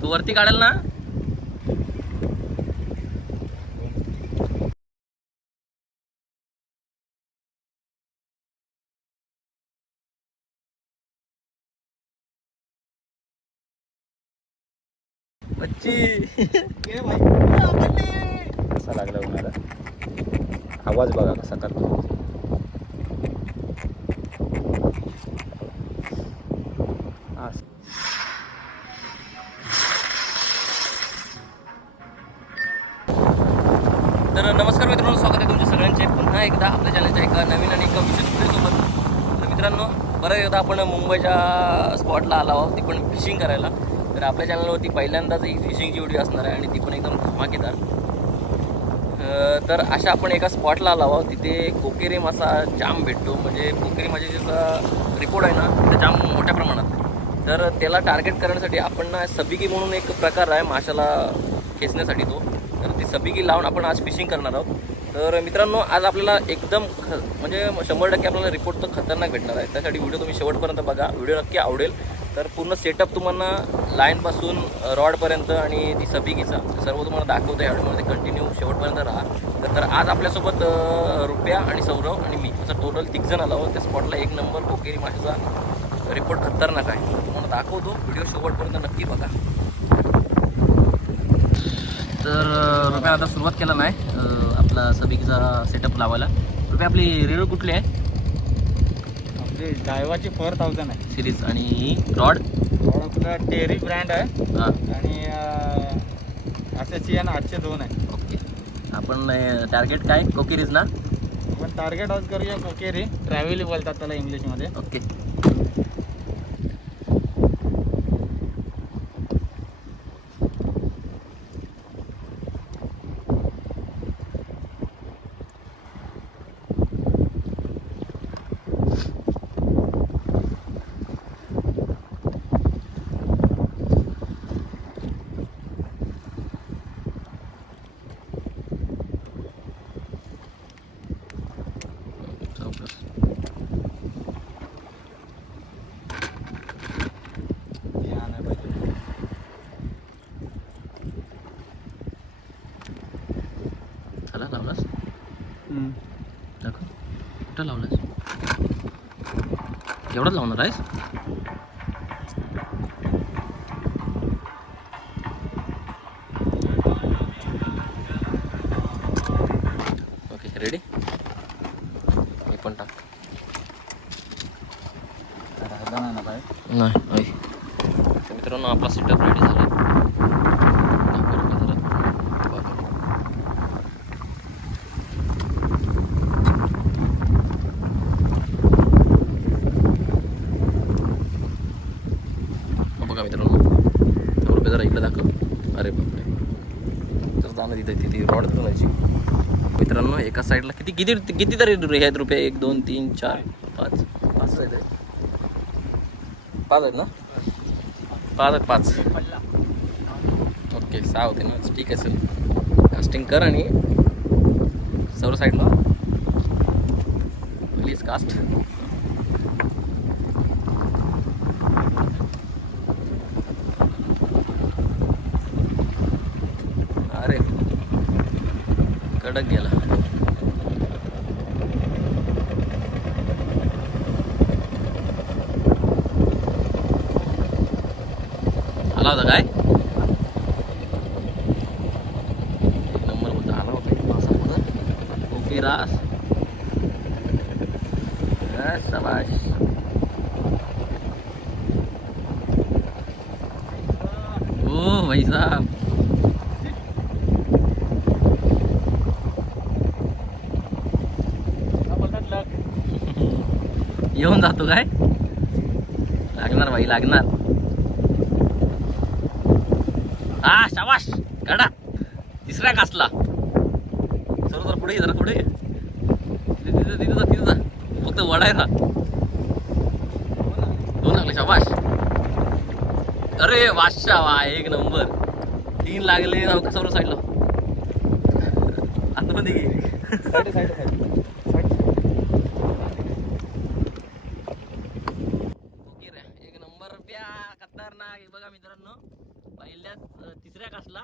तू वरती काढेल ना. कसा लागला उन्हाला आवाज बघा कसा करतो. तर नमस्कार मित्रांनो स्वागत आहे तुमच्या सगळ्यांचे. पुन्हा एकदा आपल्या चॅनलच्या एका नवीन आणि एका विशेष व्हिडिओसोबत. तर मित्रांनो बरं एकदा आपण मुंबईच्या स्पॉटला आलो आहोत ती पण फिशिंग करायला. तर आपल्या चॅनलवरती पहिल्यांदाच ही फिशिंगची व्हिडिओ असणार आहे आणि ती पण एकदम धमाकेदार. तर अशा आपण एका स्पॉटला आलो आहोत तिथे कोकेरी मासा जाम भेटतो. म्हणजे कोकेरी माशाचा रिपोर्ट आहे ना ते जाम मोठ्या प्रमाणात. तर त्याला टार्गेट करण्यासाठी आपण ना सबिकी म्हणून एक प्रकार आहे माशाला खेचण्यासाठी तो. तर ती सबिकी लावून आपण आज फिशिंग करणार आहोत. तर मित्रांनो आज आपल्याला एकदम ख म्हणजे शंभर टक्के आपल्याला रिपोर्ट तर खतरनाक भेटणार आहे. त्यासाठी व्हिडिओ तुम्ही शेवटपर्यंत बघा. व्हिडिओ नक्की आवडेल. तर पूर्ण सेटअप तुम्हाला लाईनपासून रॉडपर्यंत आणि ती सबिकीचा सर्व तुम्हाला दाखवतो. या व्हिडिओमध्ये कंटिन्यू शेवटपर्यंत राहा. तर आज आपल्यासोबत रुपया आणि सौरव आणि मी असं टोटल तिघजण आलो आहोत. त्या स्पॉटला एक नंबर कोकेरी माशाचा रिपोर्ट खतरनाक आहे. तुम्हाला दाखवतो. व्हिडिओ शेवटपर्यंत नक्की बघा. तर रुपया आता सुरुवात केला नाही. आपला सबिकीचा सेटअप लावायला. रुपया आपली रेल्वे कुठली आहे? आपली डायवाची फोर थाउजंड आहे. सिरीज आणि रॉड आपला टेरी ब्रँड आहे. हां. आणि असेचियन आठशे दोन आहे. ओके. आपण टार्गेट काय? कोकिरीज ना? आपण टार्गेट आज करूया कोकेरी ट्रॅव्हली बोलतात त्याला इंग्लिशमध्ये ओके चौकस हे आणायला पाहिजे चला लावलास दाखव कुठं लावलास एवढंच लावणार आहेस? ओके रेडी मी पण टाक. नाही मित्रांनो आपला सेटअप रेडी झाला दाखव रुपये जरा. बघा. हा बघा मित्रांनो तर रुपये जरा इकडे दाखव अरे बापरे तर जाणं तिथे मित्रांनो एका साईडला किती किती किती तरी आहेत? रुपये एक दोन तीन चार पाच. पाच आहेत. पाच आहेत ना? पाच आहेत पाच. ओके सहा होते ना. ठीक आहे सर कास्टिंग कर आणि सर्व साईडला प्लीज कास्ट अरे कडक गेला आला होता काय एक नंबर होता आला होता एक मासा पुढं ओके रास बस, शाबाश ओ भाई साहब बोलतात लक येऊन जातो काय? लागणार भाई लागणार. हा शाबाश काढा तिसरा कासला? सर्व जरा पुढे जरा पुढे ये. तिथे जा तिथे जा फक्त वडायला दोन लागले शाबाश अरे वाशा वा एक नंबर. तीन लागले जाऊ का सर्व साईडला आतमध्ये साईड साईड साईड ओके रे एक नंबर रुपया खतरनाक हे बघा मित्रांनो पहिल्याच अं, तिसऱ्या कासला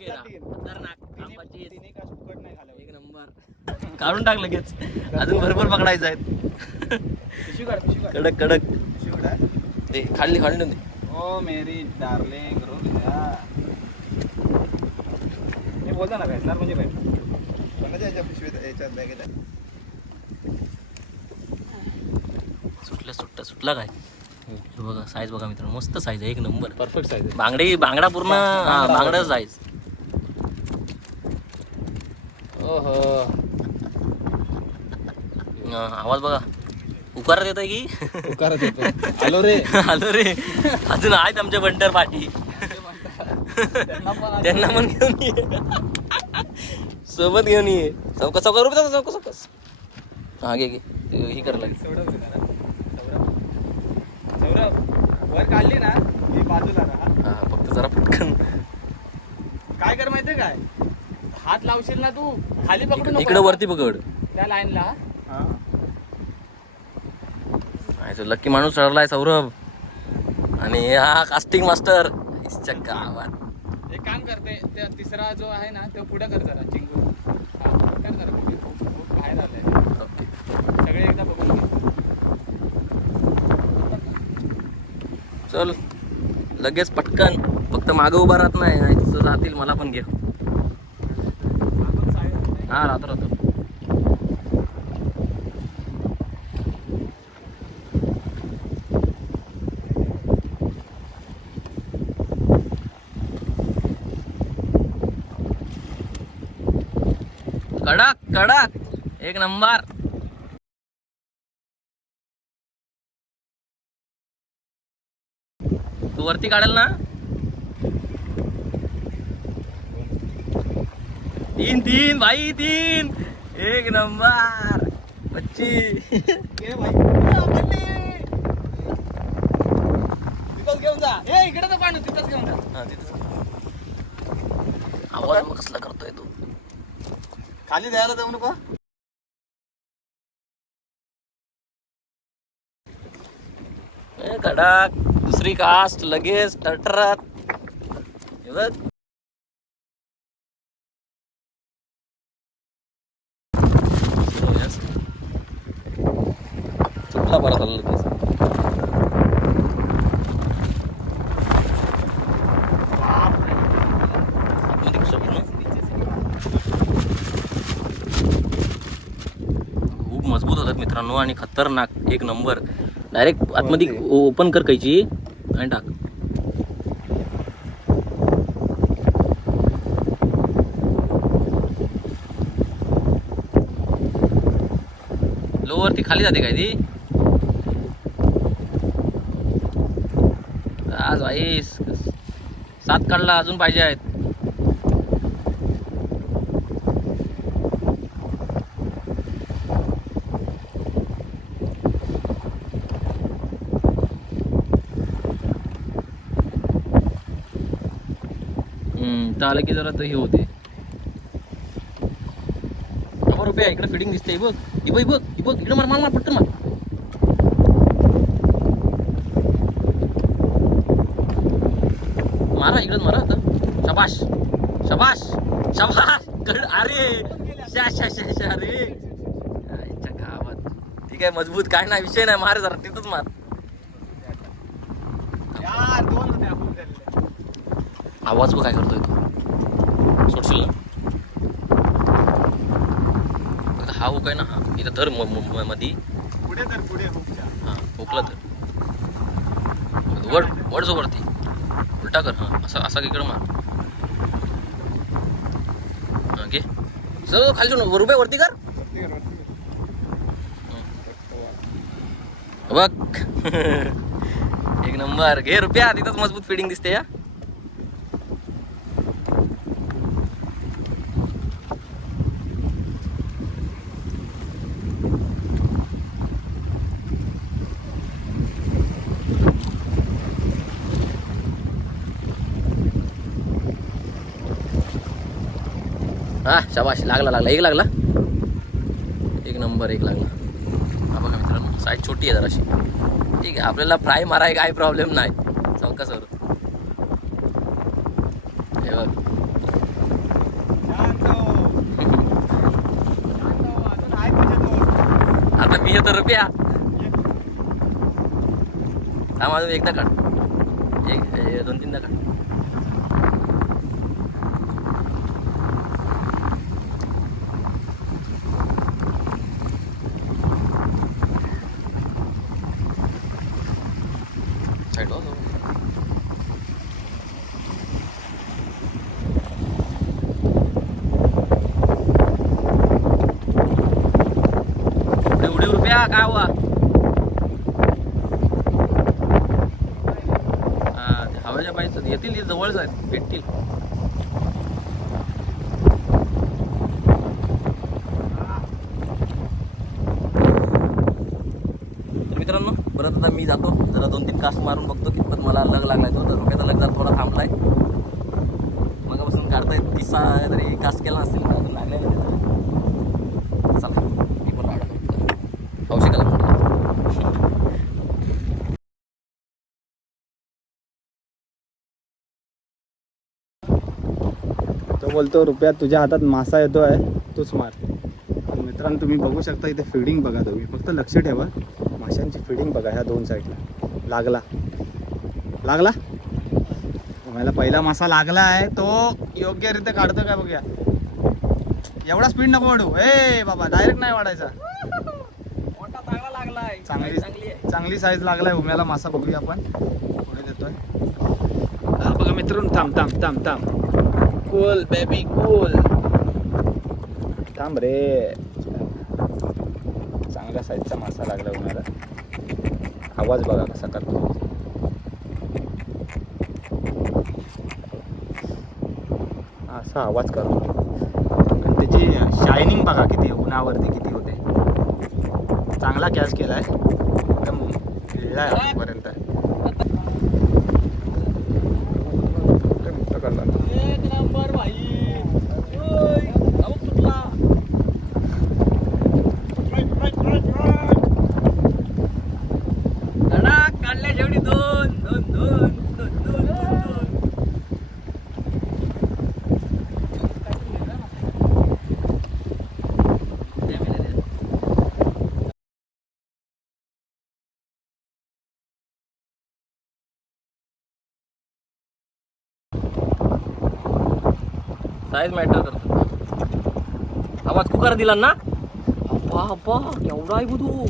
तीन. खतरनाक. आंबाची तिन्ही कास फुकट नाही घालावं. एक नंबर. काढून टाक लगेच. अजून भरपूर पकडायचं आहेत. कडक कडक. ते खाल्ली खाल्ली ओ मेरी डार्लिंग हे बोलता ना भेटणार म्हणजे भेटणार याच्या पिशवीत याच्यात बॅगेत? सुटलं सुटलं सुटला काय? बघा साईज बघा मित्रांनो मस्त साईज आहे एक नंबर. परफेक्ट साईज आहे. बांगडी बांगडा पूर्ण हा बांगडा साईज आवाज बघा. उकारात येतोय की? उकारत येतो आलो रे. आलो रे. अजून आहेत आमच्या बंटर पाठी त्यांना पण घेऊन ये. सोबत घेऊन ये. चौका चौका रुपये चौका चौकस हा घे घे. ते ही कर लागेल सौरभ होता ना? सौरभ. सौरभ वर काढली ना? ती बाजूला राहा. हा फक्त जरा पटकन. काय कर माहितीये काय? हात लावशील ना तू. खाली पकडू नको. इकडे वरती पकड. त्या लाईनला. आहे लक्की माणूस ठरलाय सौरभ. आणि हा कास्टिंग मास्टर गावात. एक काम करते त्या तिसरा जो आहे ना तो पुढे कर जरा चिंगू. कर जरा बाहेर सगळे एकदा बघून चल. लगेच पटकन. फक्त मागं उभा राहत नाही तसं जातील मला पण घे हा राहतो राहतो. कडक कडक. एक नंबर. तू वरती काढेल ना? तीन तीन भाई तीन. एक नंबर. बच्ची. घेऊन जा. इकडे तर पाणी तिथंच घेऊन जा. हा, तिथेच. आवाज मग कसला करतोय तू? खाली द्यायला जाऊ नको. ए, कडक दुसरी कास्ट लगेच टरटरात हे बघ. बरा झाला लगेच. खूप मजबूत होतात मित्रांनो आणि खतरनाक एक नंबर. डायरेक्ट आतमध्ये ओपन कर कैची आणि टाक. लोवरती खाली जाते काय ती? आज भाई सात काढला अजून पाहिजे आहेत. आलं की जरा तर हे होते. अबा रुपया इकडे फिटिंग दिसते बघ. ही बघ ही बघ बघ. इकडे मार मार मार पटकन मार मारा इकडे मारा आता. शबाश शबाश शबाश गड अरे. शा शा शा शा अरे. गावात. ठीक आहे मजबूत. काय नाही विषय नाही. मार जरा तिथंच मार. आवाज बघ काय करतोय तो. सोडशील ना? हा हुक आहे ना हा. इथं धर मधी. पुढे तर पुढे हा हुकला तर वड वड जो वरती उलटा कर हां. असा असा इकडं मार. हा घे. सर खाली जाऊन रुपये वरती कर. वरती कर. बघ. एक नंबर. घे रुपया. तिथंच मजबूत फिडिंग दिसते या हा शाबाश. लागला लागला. एक लागला? एक नंबर एक लागला. हा बघा मित्रांनो साईज छोटी आहे जराशी. ठीक आहे आपल्याला फ्राय माराय काय प्रॉब्लेम नाही. चौकासवर हे बघ. आता मी येतो रुपया. थांब अजून एकदा काढ. एक दोन तीनदा काढ Side वर जाऊ. उडी उडी हवाच्या काय पाहिजे येतील ते जवळच आहेत भेटतील. मित्रांनो परत आता मी जातो. जरा दोन तीन कास्ट मारून बघतो कितपत मला लग लागलाय तो. तर रुपयाचा लग जरा थोडा थांबलाय. मगापासून काढताय तीस तरी कास्ट केला असेल लागलेला अजून लागलाय ना त्याचा. चला मी पण वाढतो औषधाला म्हणतो तो बोलतो रुपया तुझ्या हातात मासा येतो आहे तूच मार. मित्रांनो तुम्ही बघू शकता इथे फिडिंग बघा तुम्ही. फक्त लक्ष ठेवा. माशांची फिडिंग बघा ह्या दोन साईडला लागला. लागला? मला पहिला मासा लागला आहे. तो योग्यरित्या काढतो काय बघूया. एवढा स्पीड नको वाढू. ए बाबा डायरेक्ट नाही वाढायचा. मोठा चांगला चांगली चांगली आहे. चांगली साईज लागलाय उम्याला मासा बघूया आपण. पुढे देतोय. हा बघा मित्रांनो थांब थांब थांब थांब. कूल बेबी कूल थांब रे चांगल्या साईजचा मासा लागला उन्हाला आवाज बघा कसा करतो. असा आवाज करतो. आणि त्याची शायनिंग बघा किती उन्हावरती किती होते. चांगला कॅच केलाय. एकदम खेळलाय आतापर्यंत एक नंबर भाई ओय, जाऊ सुटला धडाक काढल्या शेवटी दोन दोन दोन दोन दोन दोन साईज मॅटर करतो. आवाज कुकर दिला ना? अप्पा अप्पा केवढा आहे तू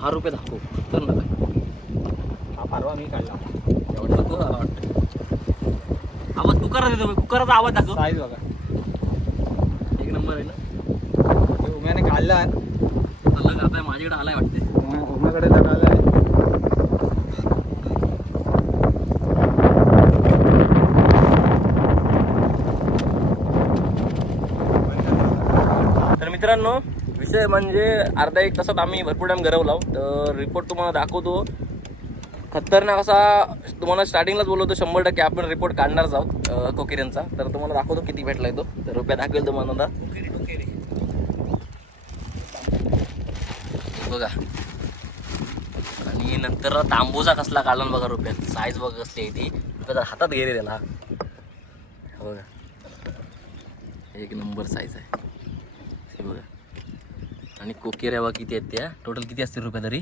हा रुपये दाखव तर ना हा परवा मी काढला. एवढा तो वाटतं. आवाज कुकर देतो कुकरचा आवाज दाखव. साईज बघा. एक नंबर आहे ना? उम्याने काढला. अलग आता माझ्याकडे आलाय वाटते उम्याकडे तर मित्रांनो विषय म्हणजे अर्धा एक तासात आम्ही भरपूर टाइम गरवला हो. तर रिपोर्ट तुम्हाला दाखवतो. खतरनाक असा तुम्हाला स्टार्टिंगलाच बोलवतो शंभर टक्के आपण रिपोर्ट काढणारच आहोत कोकिऱ्यांचा तर तुम्हाला दाखवतो किती भेटला तो. तर रुपया दाखवेल तुम्हाला आता. बघा. आणि नंतर तांबूचा कसला काढला बघा रुपयात. साईज बघा कसली आहे ती. रुपयाचा हातात गेले त्याला. बघा. एक नंबर साईज आहे. हे बघा. आणि कोकेऱ्या बघा किती आहेत त्या? टोटल किती असतील रुपये तरी?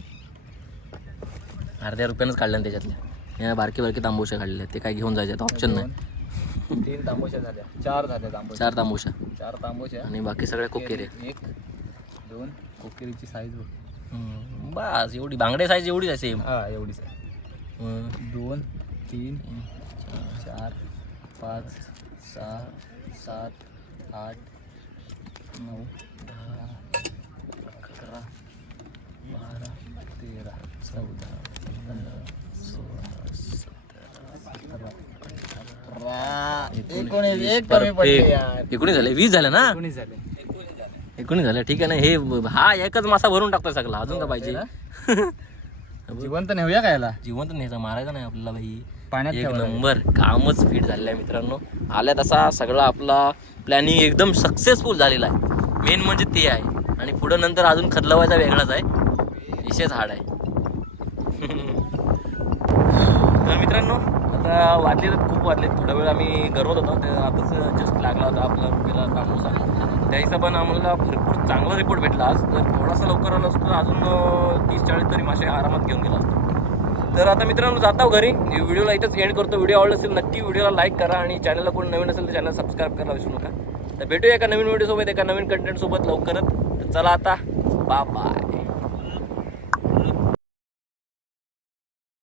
अर्ध्या रुपयानंच काढल्या ना त्याच्यातल्या. या बारके बारके तांबोशा काढलेल्या आहेत. ते काय घेऊन जायचे ऑप्शन नाही. तीन तांबोशा झाल्या. चार झाल्या तांबोशा चार तांबोशा चार तांबोशा आणि बाकी सगळ्या कोकेऱ्या एक दोन कोकिरीची साईज बस एवढी बांगडे साईज एवढीच आहे सेम हा एवढीच आहे. दोन तीन चार पाच सहा सात आठ नऊ दहा अकरा बारा तेरा चौदा पंधरा सोळा सतरा अठरा. एकोणीस एक कमी पडले यार. एकोणीस झाले. वीस झाले ना? एकोणीस झाले. एकोणीस झाले. ठीक आहे ना. हे हा एकच मासा भरून टाकतोय सगळा. अजून का पाहिजे? जिवंत नेऊया काय याला? जिवंत न्यायचा मारायचा नाही आपल्याला भाई. पाण्यात एक ठेवायला. नंबर. कामच फिट झालेलं आहे मित्रांनो. आल्या तसा सगळा आपला प्लॅनिंग एकदम सक्सेसफुल झालेला आहे. मेन म्हणजे ते आहे. आणि पुढं नंतर अजून खदलवायचा वेगळाच आहे. विशेष हाड आहे. तर मित्रांनो आता वाजले तर खूप वाजले थोडा वेळ आम्ही गरवत होतो. तर आताच जस्ट लागला होता आपला रुपयाला तांबूसा त्या हिशोबानं आम्हाला भरपूर चांगला रिपोर्ट भेटला आज. तर थोडासा लवकर आला असतो तर अजून तीस चाळीस तरी मासे आरामात घेऊन गेला असतो. तर आता मित्रांनो जाता घरी. व्हिडिओला इथंच एंड करतो. व्हिडिओ आवडला असेल नक्की व्हिडिओला लाईक करा आणि चॅनलला कोण नवीन असेल तर चॅनल सबस्क्राईब करायला विसरू नका. तर भेटूया एका नवीन व्हिडिओसोबत एका नवीन कंटेंटसोबत लवकरच. तर चला आता. बा बाय